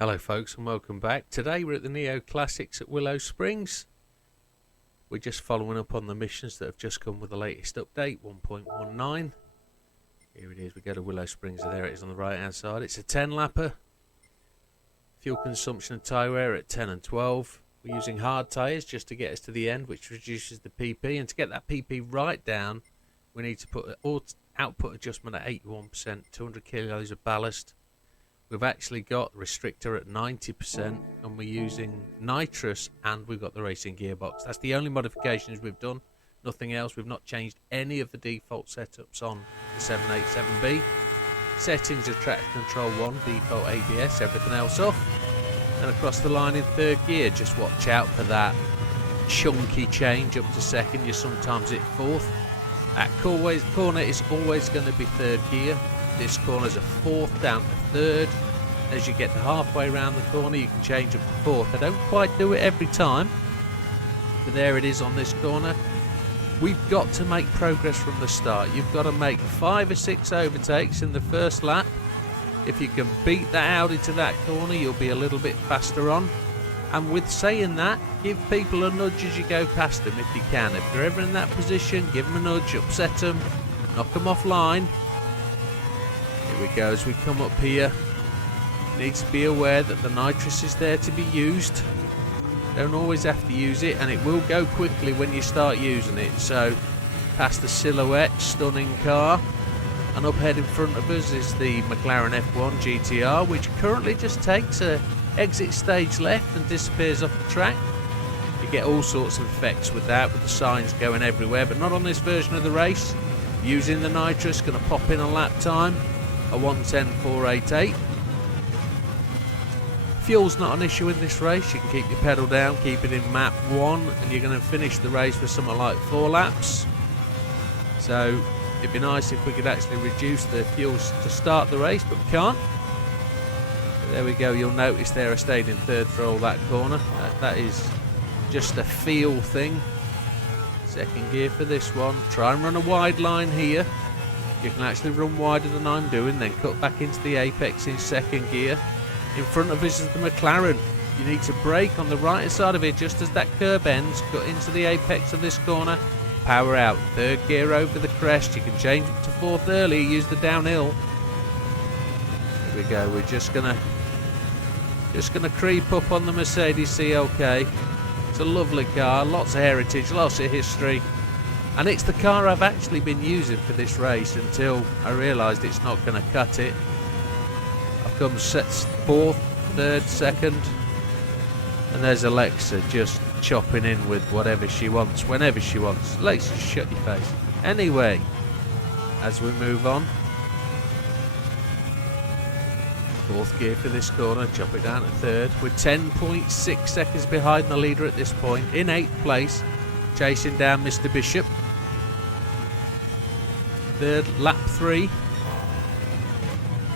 Hello folks and welcome back. Today we're at the Neo Classics at Willow Springs. We're just following up on the missions that have just come with the latest update 1.19. Here it is, we go to Willow Springs and there it is on the right hand side. It's a 10 lapper. Fuel consumption and tyre wear at 10 and 12. We're using hard tyres just to get us to the end, which reduces the PP, and to get that PP right down we need to put an output adjustment at 81%, 200 kilos of ballast. We've actually got restrictor at 90% and we're using nitrous, and we've got the racing gearbox. That's the only modifications we've done, nothing else. We've not changed any of the default setups on the 787B. Settings are traction control 1, default ABS, everything else off. And across the line in third gear, just watch out for that chunky change up to second. You sometimes hit fourth. That corner is always going to be third gear. This corner's a fourth down to third. As you get to halfway around the corner, you can change up to fourth. I don't quite do it every time, but there it is on this corner. We've got to make progress from the start. You've got to make 5 or 6 overtakes in the first lap. If you can beat that Audi to that corner, you'll be a little bit faster on. And with saying that, give people a nudge as you go past them if you can. If they're ever in that position, give them a nudge, upset them, knock them offline. Here we go as we come up here. You need to be aware that the nitrous is there to be used. Don't always have to use it, and it will go quickly when you start using it. So past the Silhouette, stunning car, and up ahead in front of us is the McLaren F1 GTR, which currently just takes a exit stage left and disappears off the track. You get all sorts of effects with that, with the signs going everywhere, but not on this version of the race. Using the nitrous, going to pop in a lap time, a 1:10.488. Fuel's not an issue in this race. You can keep your pedal down, keep it in map 1, and you're going to finish the race with something like 4 laps. So it'd be nice if we could actually reduce the fuel to start the race, but we can't. But there we go. You'll notice there I stayed in third for all that corner. That is just a feel thing. Second gear for this one. Try and run a wide line here. You can actually run wider than I'm doing, then cut back into the apex in second gear. In front of us is the McLaren. You need to brake on the right hand side of it just as that curb ends. Cut into the apex of this corner. Power out. Third gear over the crest. You can change it to fourth early. Use the downhill. Here we go. We're just gonna creep up on the Mercedes CLK. It's a lovely car. Lots of heritage. Lots of history. And it's the car I've actually been using for this race until I realised it's not going to cut it. I've come fourth, third, second, and there's Alexa just chopping in with whatever she wants, whenever she wants. Alexa, shut your face. Anyway, as we move on, fourth gear for this corner, chop it down to third. We're 10.6 seconds behind the leader at this point, in 8th place, chasing down Mr. Bishop. Third, lap 3.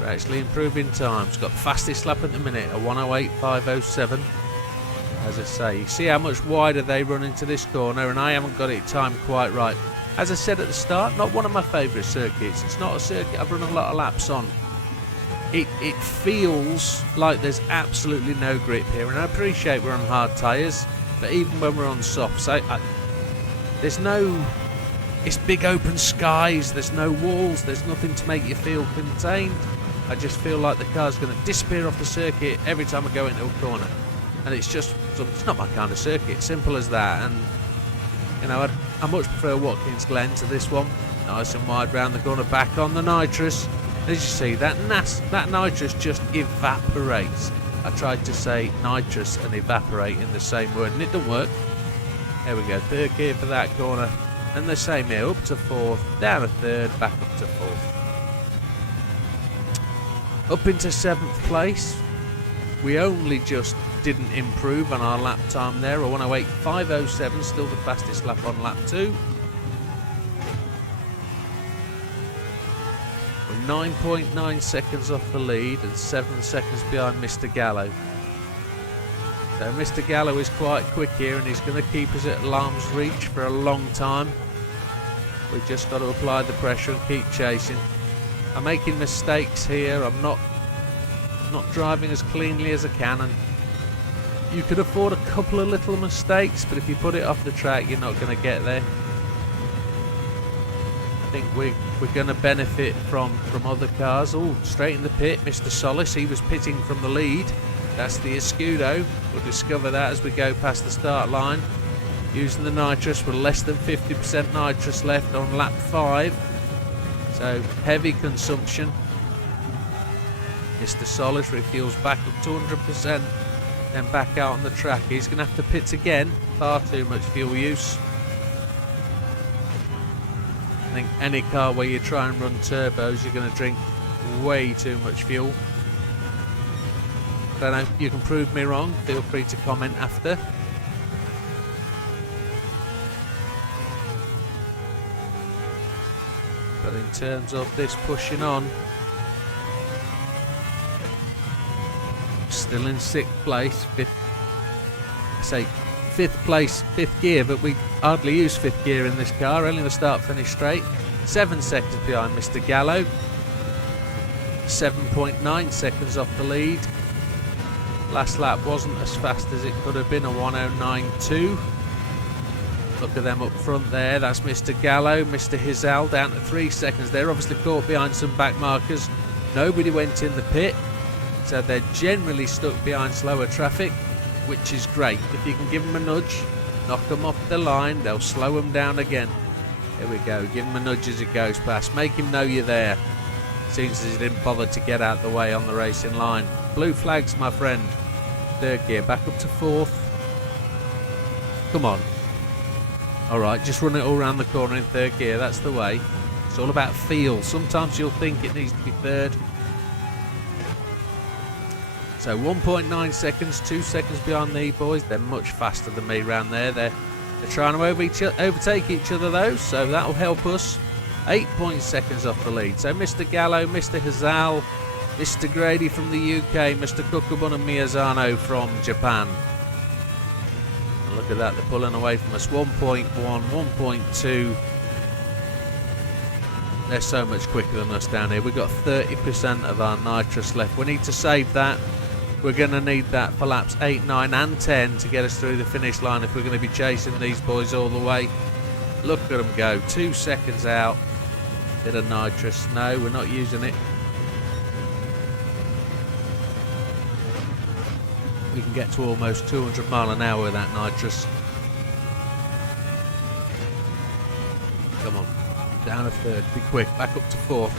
We're actually improving times. Got the fastest lap at the minute, a 1:08.507. As I say, you see how much wider they run into this corner, and I haven't got it timed quite right. As I said at the start, not one of my favourite circuits. It's not a circuit I've run a lot of laps on. It feels like there's absolutely no grip here, and I appreciate we're on hard tyres, but even when we're on softs, there's no... It's big open skies, there's no walls, there's nothing to make you feel contained. I just feel like the car's going to disappear off the circuit every time I go into a corner. And it's not my kind of circuit, simple as that. And, you know, I much prefer Watkins Glen to this one. Nice and wide round the corner, back on the nitrous. As you see, that nitrous just evaporates. I tried to say nitrous and evaporate in the same word, and it don't work. There we go, third gear for that corner. And the same here, up to fourth, down a third, back up to fourth. Up into 7th place. We only just didn't improve on our lap time there. A 1:08.507, still the fastest lap on lap 2. We're 9.9 seconds off the lead and 7 seconds behind Mr. Gallo. So Mr. Gallo is quite quick here, and he's going to keep us at alarm's reach for a long time. We've just got to apply the pressure and keep chasing. I'm making mistakes here. I'm not not driving as cleanly as I can, and you could afford a couple of little mistakes, but if you put it off the track, you're not going to get there. I think we're going to benefit from other cars. Oh, straight in the pit, Mr. Solis. He was pitting from the lead. That's the Escudo. We'll discover that as we go past the start line. Using the nitrous, with less than 50% nitrous left on lap 5. So heavy consumption. Mr. Solis refuels back up to 100%, then back out on the track. He's going to have to pit again. Far too much fuel use. I think any car where you try and run turbos, you're going to drink way too much fuel. I don't know, you can prove me wrong. Feel free to comment after. But in terms of this pushing on, still in 6th place, fifth place, 5th gear, but we hardly use 5th gear in this car, only the start finish straight. 7 seconds behind Mr. Gallo, 7.9 seconds off the lead. Last lap wasn't as fast as it could have been, a 109.2. Look at them up front there. That's Mr. Gallo, Mr. Hizal down to 3 seconds. They're obviously caught behind some back markers. Nobody went in the pit, so they're generally stuck behind slower traffic, which is great. If you can give them a nudge, knock them off the line, they'll slow them down again. There we go. Give him a nudge as it goes past. Make him know you're there. Seems as he didn't bother to get out the way on the racing line. Blue flags, my friend. 3rd gear, back up to 4th. Come on. Alright, just run it all around the corner in 3rd gear. That's the way. It's all about feel. Sometimes you'll think it needs to be 3rd. So 1.9 seconds, 2 seconds behind the boys. They're much faster than me round there. They're trying to overtake each other though, so that'll help us. 8 seconds off the lead. So Mr. Gallo, Mr. Hazal, Mr. Grady from the UK, Mr. Kukubun and Miyazano from Japan. And look at that, they're pulling away from us. 1.1, 1.2. They're so much quicker than us down here. We've got 30% of our nitrous left. We need to save that. We're going to need that for laps 8, 9 and 10 to get us through the finish line if we're going to be chasing these boys all the way. Look at them go. 2 seconds out. Bit of nitrous. No, we're not using it. We can get to almost 200 mile an hour with that nitrous. Come on. Down a 3rd. Be quick. Back up to 4th.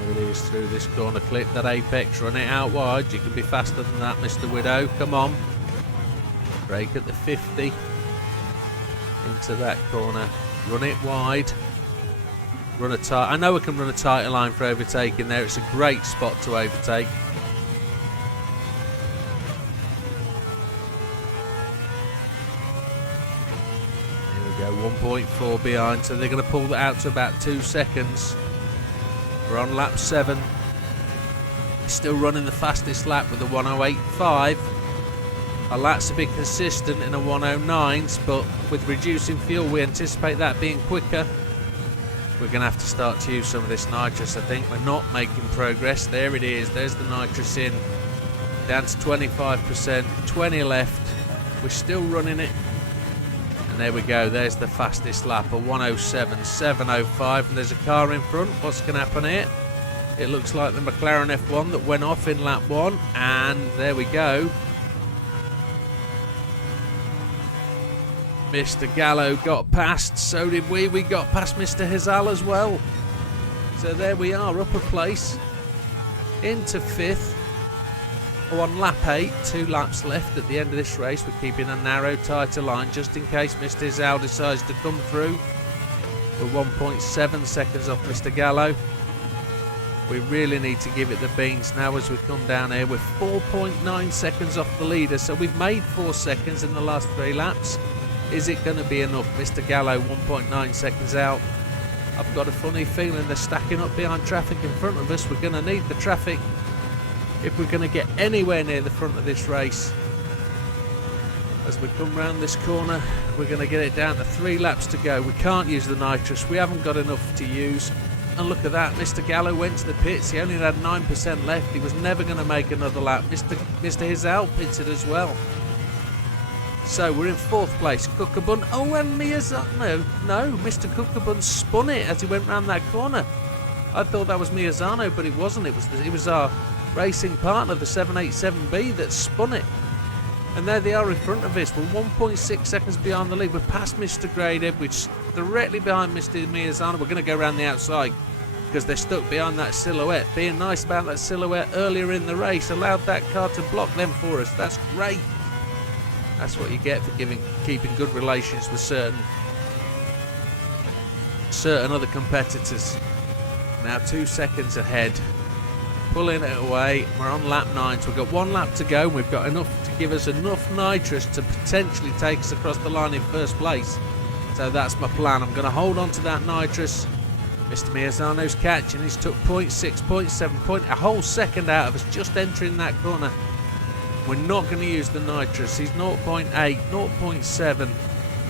There it is through this corner clip. That apex. Run it out wide. You can be faster than that, Mr. Widow. Come on. Brake at the 50. Into that corner. Run it wide. Run a tight. I know we can run a tighter line for overtaking there. It's a great spot to overtake. Here we go. 1.4 behind. So they're going to pull that out to about 2 seconds. We're on lap 7. Still running the fastest lap with a 108.5. Our laps have been consistent in a 109s, but with reducing fuel, we anticipate that being quicker. We're going to have to start to use some of this nitrous, I think. We're not making progress. There it is. There's the nitrous in. Down to 25%. 20 left. We're still running it. And there we go. There's the fastest lap. A 107.705. And there's a car in front. What's going to happen here? It looks like the McLaren F1 that went off in lap 1. And there we go. Mr. Gallo got past, so did we. We got past Mr. Hizal as well. So there we are, upper place. Into 5th. On lap 8, 2 laps left at the end of this race. We're keeping a narrow, tighter line just in case Mr. Hizal decides to come through. We're 1.7 seconds off Mr. Gallo. We really need to give it the beans now as we come down here. We're 4.9 seconds off the leader, so we've made 4 seconds in the last 3 laps. Is it going to be enough? Mr. Gallo 1.9 seconds out. I've got a funny feeling they're stacking up behind traffic in front of us. We're going to need the traffic if we're going to get anywhere near the front of this race. As we come round this corner, we're going to get it down to 3 laps to go. We can't use the nitrous. We haven't got enough to use. And look at that, Mr. Gallo went to the pits. He only had 9% left. He was never going to make another lap. Mr. Hizal pitted as well. So we're in 4th place. Cookabun. Oh, and Miyazano. No, Mr. Cookabun spun it as he went round that corner. I thought that was Miyazano, but it wasn't. It was our racing partner, the 787B, that spun it. And there they are in front of us. We're 1.6 seconds behind the lead. We're past Mr. Grade, which is directly behind Mr. Miyazano. We're going to go around the outside because they're stuck behind that silhouette. Being nice about that silhouette earlier in the race allowed that car to block them for us. That's great. That's what you get for keeping good relations with certain other competitors. Now 2 seconds ahead. Pulling it away. We're on lap 9, so we've got 1 lap to go, and we've got enough to give us enough nitrous to potentially take us across the line in 1st place. So that's my plan. I'm going to hold on to that nitrous. Mr. Miyazano's catching. He's took 0.6, 0.7, a whole second out of us just entering that corner. We're not going to use the nitrous. He's 0.8, 0.7,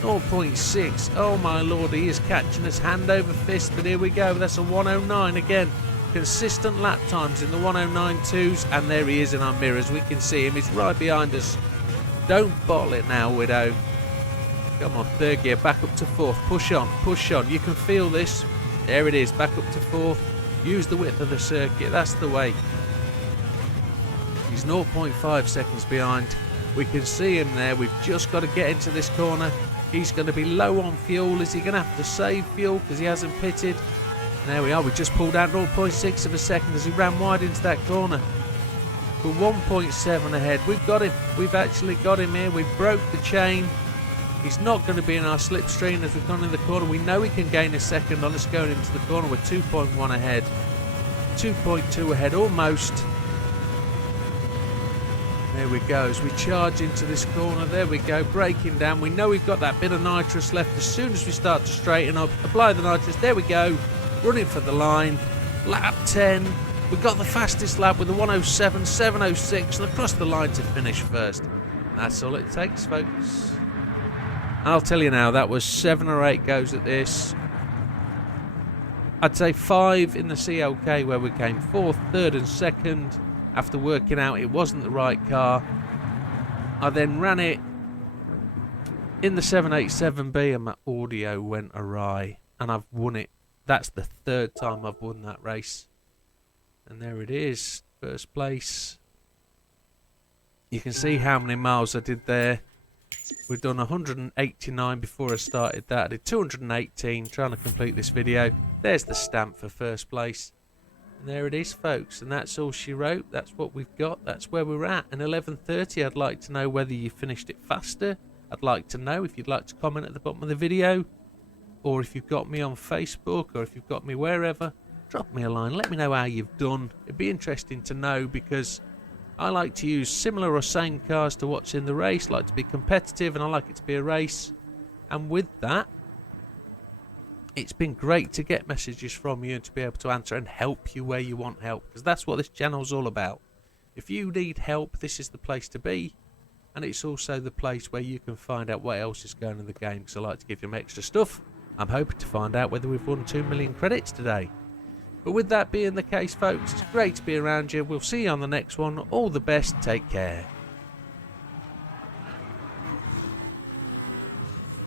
0.6. Oh my lord, he is catching us hand over fist, but here we go. That's a 109 again. Consistent lap times in the 109.2s, and there he is in our mirrors. We can see him. He's right behind us. Don't bottle it now, Widow. Come on, 3rd gear, back up to 4th. Push on, push on. You can feel this. There it is, back up to 4th. Use the width of the circuit. That's the way. He's 0.5 seconds behind. We can see him there. We've just got to get into this corner. He's going to be low on fuel. Is he going to have to save fuel because he hasn't pitted? There we are, we just pulled out 0.6 of a second as he ran wide into that corner. We're 1.7 ahead. We've got him. We've actually got him here. We've broke the chain. He's not going to be in our slipstream as we've gone in the corner. We know he can gain a second on us going into the corner. We're 2.1 ahead. 2.2 ahead, almost. There we go, as we charge into this corner. There we go, braking down. We know we've got that bit of nitrous left. As soon as we start to straighten up, apply the nitrous. There we go. Running for the line, lap 10. We've got the fastest lap with the 107, 706, and across the line to finish 1st. That's all it takes, folks. I'll tell you now, that was 7 or 8 goes at this. I'd say 5 in the CLK where we came 4th, 3rd and 2nd after working out it wasn't the right car. I then ran it in the 787B and my audio went awry and I've won it. That's the 3rd time I've won that race. And there it is, 1st place. You can see how many miles I did there. We've done 189 before I started that. I did 218 trying to complete this video. There's the stamp for 1st place. And there it is, folks. And that's all she wrote. That's what we've got. That's where we're at. And 11:30, I'd like to know whether you finished it faster. I'd like to know if you'd like to comment at the bottom of the video. Or if you've got me on Facebook, or if you've got me wherever, drop me a line. Let me know how you've done. It'd be interesting to know because I like to use similar or same cars to what's in the race. I like to be competitive and I like it to be a race. And with that, it's been great to get messages from you and to be able to answer and help you where you want help. Because that's what this channel's all about. If you need help, this is the place to be. And it's also the place where you can find out what else is going in the game. Because I like to give you extra stuff. I'm hoping to find out whether we've won 2 million credits today. But with that being the case, folks, it's great to be around you. We'll see you on the next one. All the best. Take care.